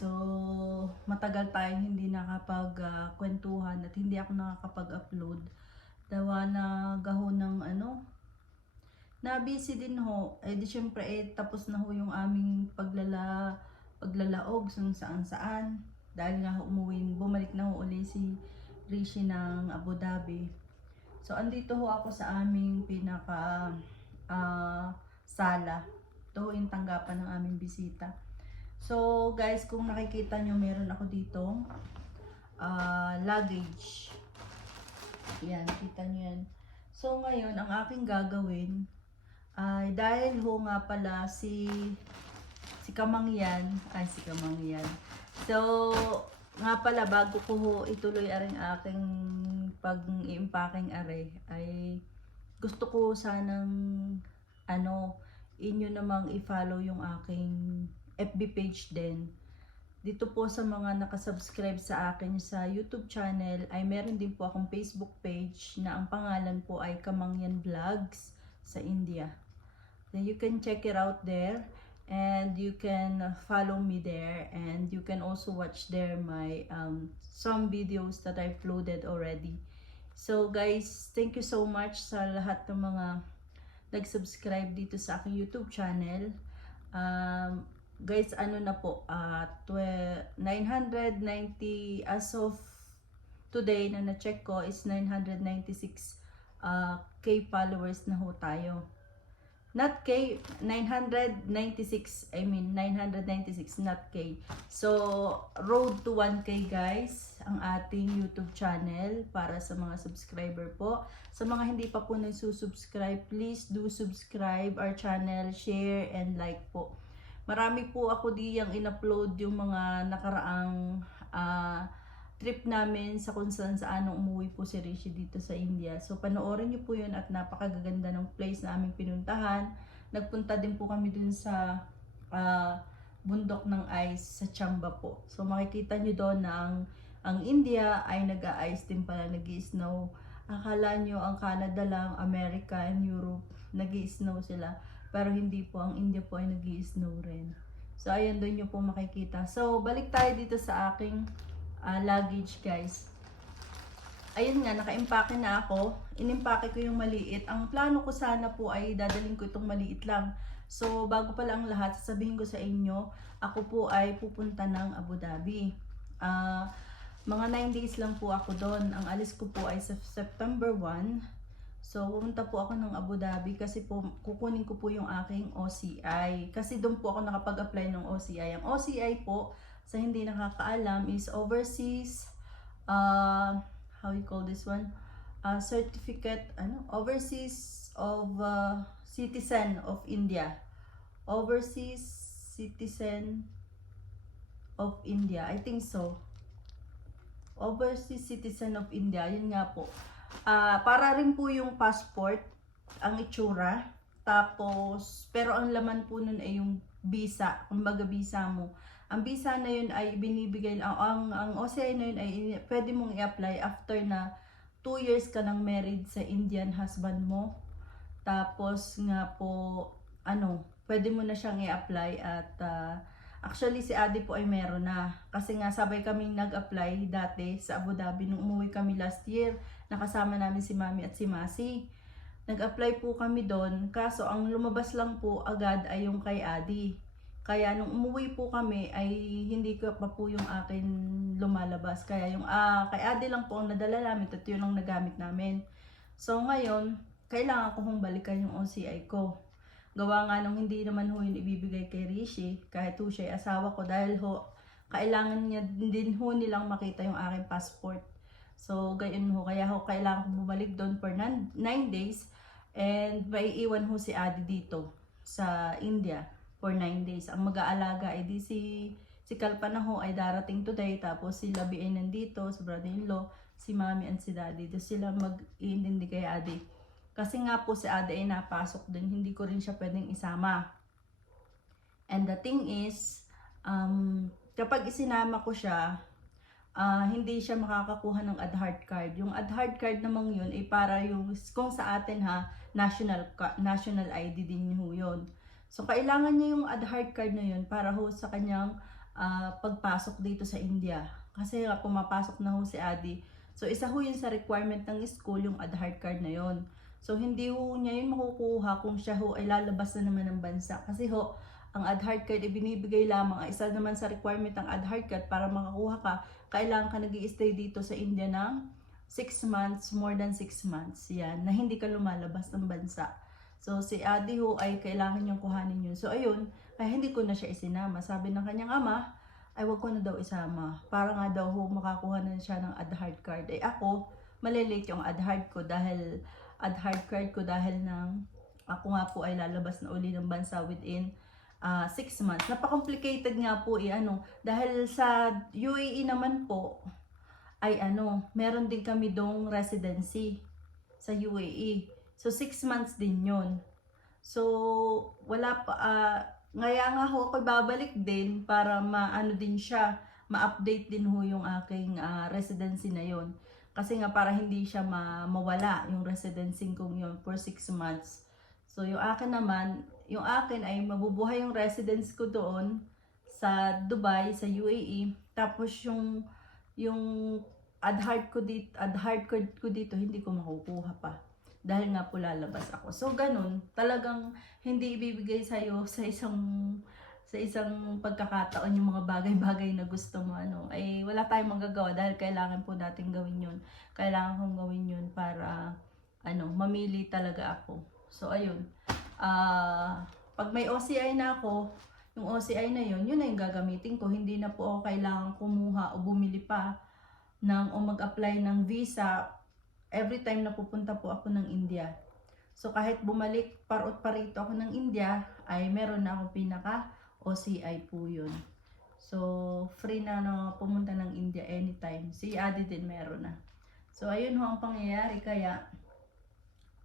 So, matagal tayong hindi nakapag-kwentuhan at hindi ako nakakapag-upload. Dawa na gaho ng na busy din ho. Eh di syempre tapos na ho yung aming paglalaog kung saan saan. Dahil nga ho bumalik na ho uli si Rishi ng Abu Dhabi. So, andito ho ako sa aming pinaka sala. Ito ho yung tanggapan ng aming bisita. So guys, kung nakikita nyo, meron ako ditong luggage. Yan, kita nyo yan. So ngayon, ang aking gagawin ay dahil ho nga pala si Kamangyan, So nga pala, bago ko ho ituloy aring aking pag-i-impacking ay gusto ko sanang inyo namang i-follow yung aking FB page din. Dito po sa mga nakasubscribe sa akin sa YouTube channel ay meron din po akong Facebook page na ang pangalan po ay Kamangyan Vlogs sa India. Then you can check it out there and you can follow me there, and you can also watch there my some videos that I uploaded already. So guys, thank you so much sa lahat ng mga nag-subscribe dito sa aking YouTube channel. Guys, na po, 990 as of today na na-check ko is 996 K followers na ho tayo. Not K, 996, 996, not K. So, road to 1K guys, ang ating YouTube channel para sa mga subscriber po. Sa mga hindi pa po nagsusubscribe, please do subscribe our channel, share, and like po. Marami po ako diyang in-upload yung mga nakaraang trip namin sa kung saan umuwi po si Rishi dito sa India. So panoorin niyo po yun at napakaganda ng place na aming pinuntahan. Nagpunta din po kami dun sa bundok ng ice sa Chamba po. So makikita niyo doon na ang India ay nag-a-ice din pala, nag-i-snow. Akala nyo ang Canada lang, America and Europe, nag-i-snow sila. Pero hindi po, ang India po ay nag-i-snow rin. So ayan, doon nyo po makikita. So balik tayo dito sa aking luggage guys. Ayun nga, naka-impake na ako. Inimpake ko yung maliit. Ang plano ko sana po ay dadaling ko itong maliit lang. So bago pala ang lahat, sasabihin ko sa inyo, ako po ay pupunta ng Abu Dhabi. Mga 9 days lang po ako doon. Ang alis ko po ay sa September 1. So, pumunta po ako ng Abu Dhabi kasi po kukunin ko po yung aking OCI. Kasi doon po ako nakapag-apply ng OCI. Ang OCI po, sa hindi nakakaalam, is Overseas, how you call this one? Certificate, Overseas of Citizen of India. Overseas Citizen of India. I think so. Overseas Citizen of India. Yun nga po. Para rin po yung passport, ang itsura. Tapos, pero ang laman po nun ay yung visa, kumbaga visa mo. Ang visa na yun ay binibigay, ang OCI na yun ay pwede mong i-apply after na 2 years ka nang married sa Indian husband mo. Tapos nga po, pwede mo na siyang i-apply at actually si Adi po ay meron na. Kasi nga sabay kaming nag-apply dati sa Abu Dhabi nung umuwi kami last year. Nakasama namin si Mami at si Masi. Nag-apply po kami doon. Kaso ang lumabas lang po agad ay yung kay Adi. Kaya nung umuwi po kami ay hindi ko pa po yung akin lumalabas. Kaya yung kay Adi lang po ang nadala namin at yun ang nagamit namin. So ngayon, kailangan ko hong balikan yung OCI ko. Gawa nga nung hindi naman ho yun ibibigay kay Rishi, kahit ho siya ay asawa ko, dahil ho, kailangan niya din ho nilang makita yung aking passport. So, gayon ho, kaya ho, kailangan ko bumalik doon for 9 days, and maiiwan ho si Adi dito sa India for 9 days. Ang mag-aalaga ay si Kalpa na ho ay darating today, tapos si Labi ay nandito, si brother-in-law, si Mami and si Daddy. Doon sila mag-iintindi kay Adi. Kasi nga po si Ade ay napasok din, hindi ko rin siya pwedeng isama. And the thing is, kapag isinama ko siya, hindi siya makakakuha ng Aadhaar card. Yung Aadhaar card namang yun ay para yung, kung sa atin national ID din ho yun. So kailangan niya yung Aadhaar card na yun para ho sa kanyang pagpasok dito sa India. Kasi nga pumapasok na ho si Adi. So isa ho yun sa requirement ng school, yung Aadhaar card na yon. So hindi ho niya yun makukuha kung siya ho ay lalabas na naman ng bansa. Kasi ho, ang Aadhaar card ay binibigay lamang, isa naman sa requirement ng Aadhaar card para makakuha ka, kailangan ka nag-i-stay dito sa India ng 6 months, more than 6 months. Yan, na hindi ka lumalabas ng bansa. So si Adi ho ay kailangan niyang kuhanin yun. So ayun, kaya hindi ko na siya isinama. Sabi ng kanyang ama, ay wag ko na daw isama. Para nga daw ho makakuha na siya ng Aadhaar card. Ay ako, malilate yung Aadhaar ko dahil ng ako nga po ay lalabas na uli ng bansa within 6 months. Napaka-complicated nga po dahil sa UAE naman po ay meron din kami dong residency sa UAE. So 6 months din 'yon. So wala pa ngaya nga ho ako babalik din para maano din siya, ma-update din ho yung aking residency na 'yon. Kasi nga para hindi siya mawala yung residency kong 'yon for 6 months. So yung akin ay mabubuhay yung residence ko doon sa Dubai, sa UAE. Tapos yung Aadhaar card ko dito hindi ko makukuha pa. Dahil nga po lalabas ako. So ganun, talagang hindi ibibigay sa iyo sa isang pagkakataon yung mga bagay-bagay na gusto mo ay wala tayong magagawa dahil kailangan po natin gawin 'yun. Kailangan kong gawin 'yun para mamili talaga ako. So ayun. Pag may OCI na ako, yung OCI na 'yun na yung gagamitin ko. Hindi na po ako kailangan kumuha o bumili pa o mag-apply ng visa every time na pupunta po ako ng India. So kahit bumalik parito ako ng India, ay meron na akong pinaka OCI po yun. So free na pumunta ng India anytime. Si Adi din meron na. So ayun ho ang pangyayari, kaya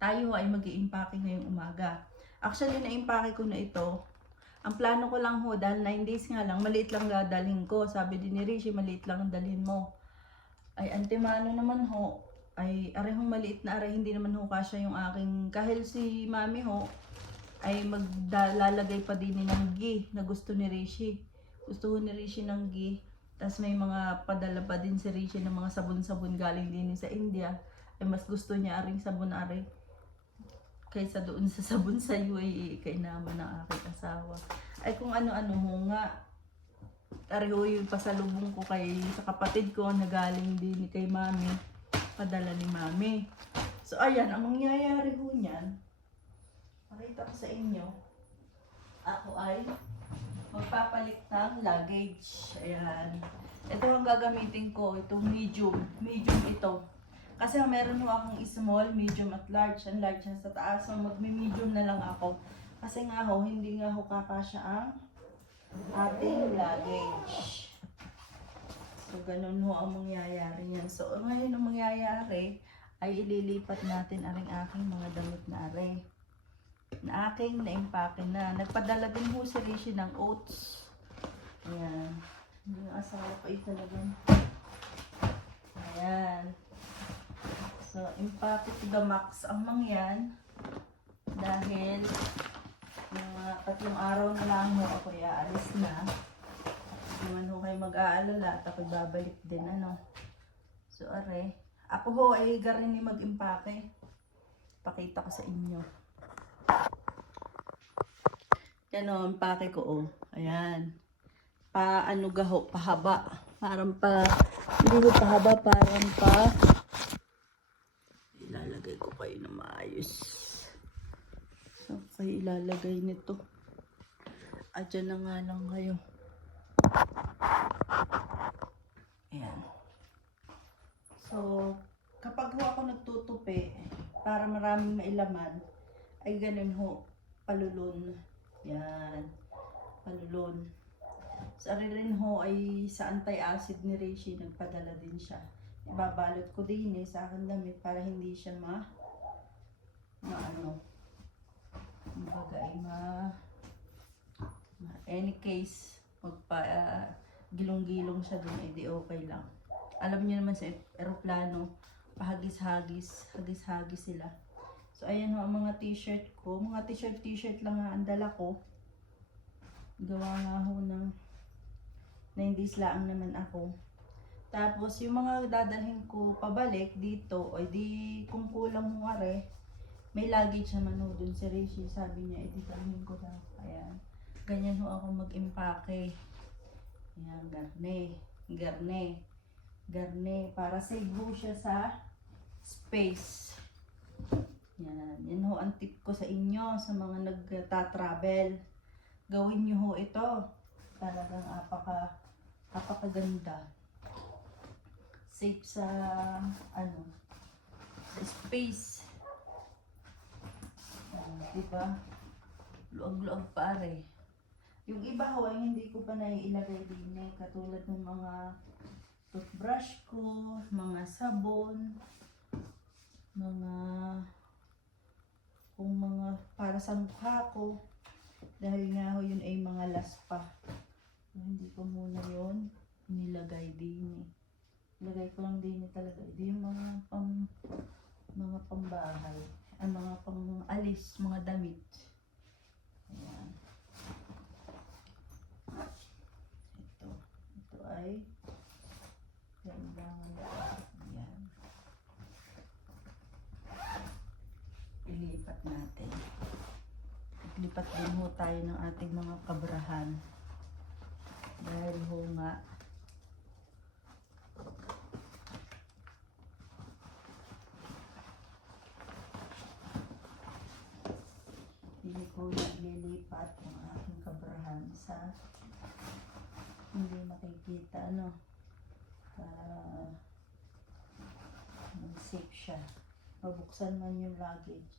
tayo ay mag-i-impake ngayong umaga. Actually na-impake ko na ito. Ang plano ko lang ho, dahil 9 days nga lang, maliit lang dadalhin ko. Sabi din ni Rishi, maliit lang ang dalhin mo. Ay antimano naman ho, ay arehong maliit na hindi naman ho kasya yung aking, kahil si mami ho ay maglalagay pa din ng ghee na gusto ni Rishi. Gusto ho ni Rishi ng ghee. Tapos may mga padala pa din si Rishi ng mga sabon-sabon galing din sa India. Ay mas gusto niya aring sabon kaysa doon sa sabon sa UAE kay naman ng aking asawa. Ay kung ano-ano ho nga, areho yung pasalubong ko sa kapatid ko na galing din kay mami. Padala ni mami. So ayan, ang mangyayari ho niyan, pakita ko sa inyo, ako ay magpapalit ng luggage. Ayan. Ito ang gagamitin ko, itong medium ito. Kasi meron ho akong small, medium at large. Ang large na sa taas, so magme-medium na lang ako. Kasi nga ho, hindi nga ho kakasya ang ating luggage. So, ganun ho ang mangyayari yan. So, ngayon ang mangyayari ay ililipat natin aring aking mga damit na na aking na-impake na. Nagpadala din ho si Rishi ng oats. Ayan. Yung asawa ko ito talaga. Ayan. So, impake to the max ang mangyan. Dahil mga 3 araw na lang ho ako iaalis na. Naman ho kayo mag-aalala at ako babalik din So are, ako ho ay garin ni mag-impake. Pakita ko sa inyo. Yan o, impake ko Ayan. Pahaba. Parang hindi ko pahaba, parang ilalagay ko kayo na maayos. So kayo ilalagay nito. Adyan na nga lang kayo. Ayan. So, kapag ho ako nagtutupi, para maraming mailaman, ay ganun ho, palulon. Yan. Palulon. Sa rin ho ay sa anti-acid ni Rishi, nagpadala din siya. Ibabalot ko din sa akin damit para hindi siya any case gilong-gilong siya dun, di okay lang. Alam niyo naman sa eroplano, hagis-hagis sila. So ayan ho ang mga t-shirt ko. Mga t-shirt lang ang dala ko. Gawa nga ho ng 9 days lang naman ako. Tapos yung mga dadalhin ko pabalik dito, o di kung kulang mo are, may luggage naman ho dun si Rishi. Sabi niya, dalhin ko daw. Ayan. Ganyan ho ako mag-impake. Ayan, garne. Para save ho siya sa space. Yan ho ang tip ko sa inyo, sa mga nagta-travel. Gawin nyo ho ito. Talagang apakaganda. Safe sa, sa space. Diba? Luag-luag pare. Yung iba ho ay hindi ko pa naiilagay din eh. Katulad ng mga toothbrush ko, mga sabon, kung mga para sa mukha ko. Dahil nga ho yun ay mga laspa. Hindi ko muna yun nilagay din eh. Ilagay ko lang din talaga. Hindi yung mga pambahay. Mga pang-alis, mga damit. Ayan. Ito ay kailangan. Ayan. Ilipat natin. Lipat din ho tayo ng ating mga kabrahan. Dahil ho nga, hindi ko naglilipat yung aking kabrahan sa hindi makikita, para safe siya. Mabuksan man yung luggage,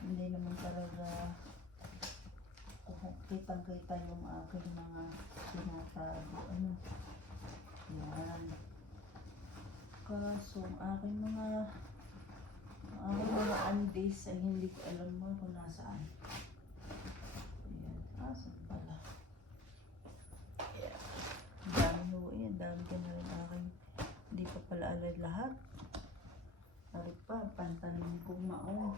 hindi naman talaga kitang-kita yung aking mga tinatago. Yan. Kaso, aking mga undies ay hindi ko alam mo kung nasaan. Ayan. Saan pala? Ayan. Dami ho. Ayan. Dami ka na rin aking. Hindi pa pala alay lahat. Pari pa. Pantalon kong maong.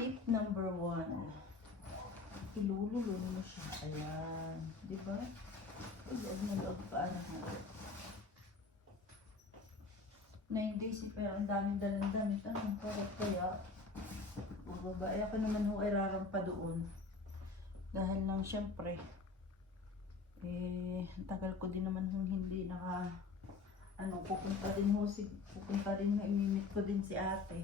Tip number 1. Ilululun mo siya. Ayan. Diba? Loob na loob pa. 9 days pero ang daming dalang damit. Parang kaya puro ba? Ako naman ho ay rarampa doon. Dahil lang syempre tagal ko din naman hindi pupunta rin imimit ko din si ate.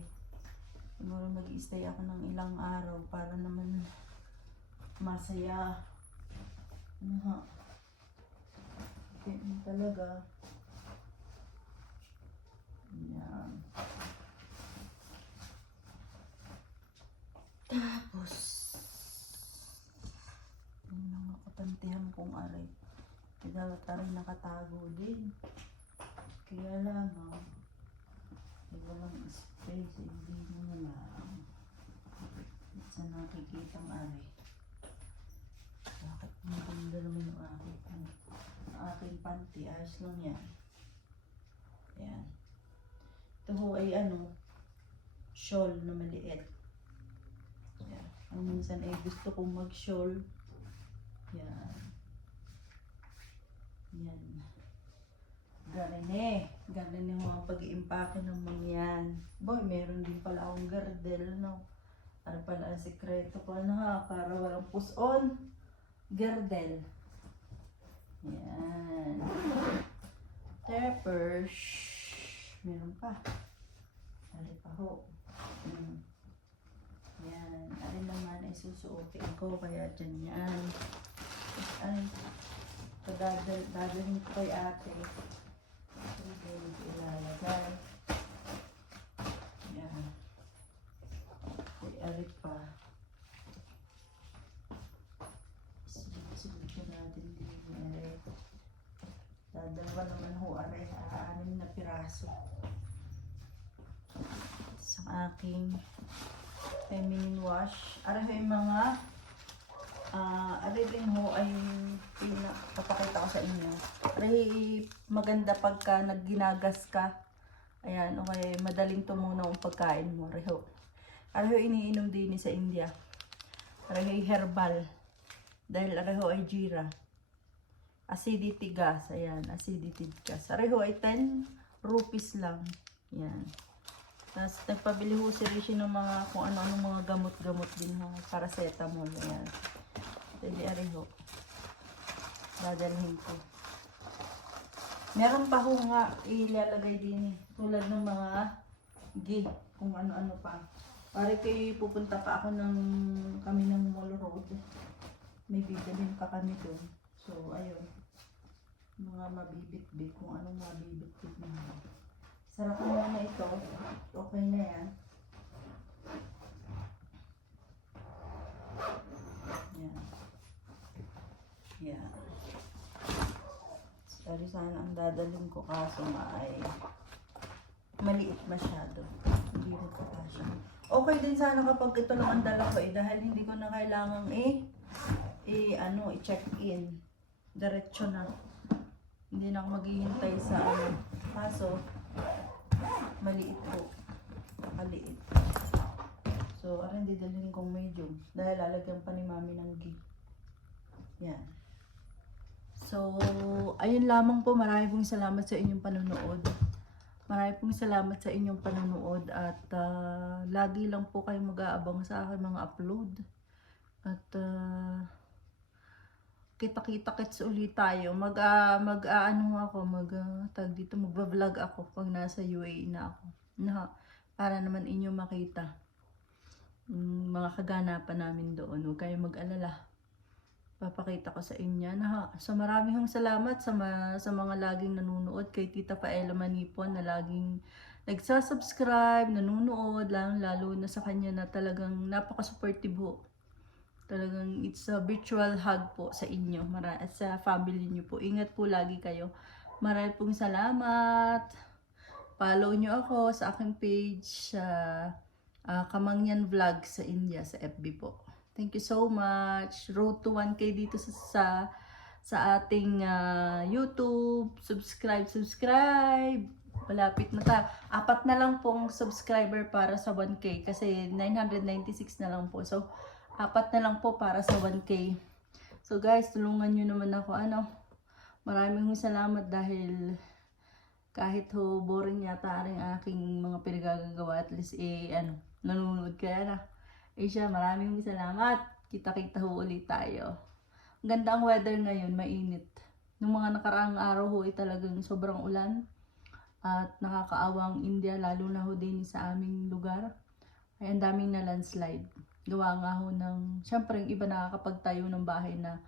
Siguro mag-i-stay ako ng ilang araw para naman masaya. Okay, talaga. Yan. Tapos, yung mga kapantihan kong aray. Dapat aray nakatago din. Kaya lang, walang space, hindi mo na lang. Sa nakikitang aray. Bakit maganda naman yung aking panty? Ayos lang yan. Ayan. Ito ho ay shawl na maliit. Ayan. Ang minsan ay gusto kong mag-shawl. Yan. Yan. Garine ho ang pag-iimpake ng mga yan. Boy, meron din pala akong girdle, Para pala ang sekreto ko, para walang puson. Girdle. Yan. Tapos, meron pa. Ari pa ho. Yan. Ari naman ay susuotin ko. Kaya dyan yan. Ay, dadalhin ko kay ate. Ilalagay. Yan. Ay, ari pa. Sigurad ko natin din. Dalawa naman ho, aray, 6 na piraso. Sa aking feminine wash. Aray yung mga, aray din ho ay papakita ko sa inyo. Aray maganda pagka nagginagas ka. Ayan, okay, madaling tumunaw ang pagkain mo. Areho. Areho iniinom din sa India. Areho herbal. Dahil areho ay jira. Acidity gas. Ayan, acidity gas. Areho ay 10 rupees lang. Ayan. Tapos nagpabili ho si Rishi ng mga kung ano-anong mga gamot-gamot din ho. Paracetamol. Ayan. Jadi areho. Dadalhin ko. Meron pa ho nga ilalagay din tulad ng mga ghee, kung ano-ano pa. Pare kayo pupunta pa ako kami ng Mall Road. May bibilhin pa kami doon. So, ayun. Mga mabibit-bit, kung anong mabibit-bit na. Sarap mo na ito. Okay na yan. Yan. Yan. Sorry, sana ang dadalhin ko kaso nga ay maliit masyado. Hindi mo pa kasya. Okay din sana kapag ito lang ang dala ko dahil hindi ko na kailangang i-check in. Diretso na. Hindi na ako maghihintay sa kaso maliit po. Maliit. So, arin didalhin kong medium dahil lalagyan pa ni mami ng ghee. Yan. So, ayun lamang po. Marami pong salamat sa inyong panonood. Marami pong salamat sa inyong panonood at lagi lang po kayong mag-aabang sa akin mga upload. At kita-kita-kits ulit tayo. Mag-vlog ako pag nasa UAE na ako. Para naman inyo makita mga kaganapan namin doon. Huwag kayong mag-alala. Papakita ko sa inyo na so maraming salamat sa mga laging nanonood kay Tita Paella Manipon na laging nagsasubscribe, nanonood, lalo na sa kanya na talagang napaka-supportive ho. Talagang it's a virtual hug po sa inyo, sa family niyo po. Ingat po lagi kayo. Maraming pong salamat. Follow nyo ako sa aking page sa Kamangyan Vlog sa India, sa FB po. Thank you so much. Road to 1K dito sa ating YouTube. Subscribe. Malapit na ta. 4 na lang pong subscriber para sa 1K kasi 996 na lang po. So, 4 na lang po para sa 1K. So guys, tulungan nyo naman ako. Maraming salamat dahil kahit boring yata rin aking mga pinagagagawa, at least nanonood kaya na. Siya, maraming salamat. Kita-kita ulit tayo. Ang ganda ang weather ngayon, mainit. Nung mga nakaraang araw talagang sobrang ulan. At nakakaawa ang India, lalo na din sa aming lugar. Ay ang daming na landslide. Gawa nga syempre yung iba nakakapagtayo ng bahay na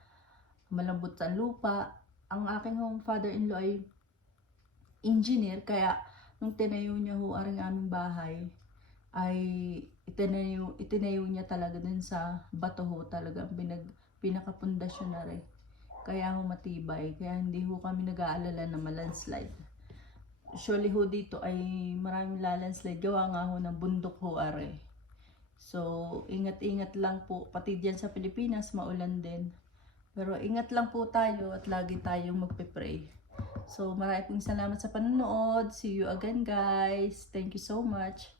malambot sa lupa. Ang aking father-in-law ay engineer, kaya nung tinayo niya ang aming bahay, ay itinayo niya talaga dun sa bato talaga pinakapundasyon na rin. Kaya matibay. Kaya hindi kami nag-aalala na malandslide. Usually dito ay maraming lalandslide. Gawa nga ng bundok are. So, ingat-ingat lang po. Pati dyan sa Pilipinas, maulan din. Pero ingat lang po tayo at lagi tayong magpe-pray. So, maraming salamat sa panonood. See you again guys. Thank you so much.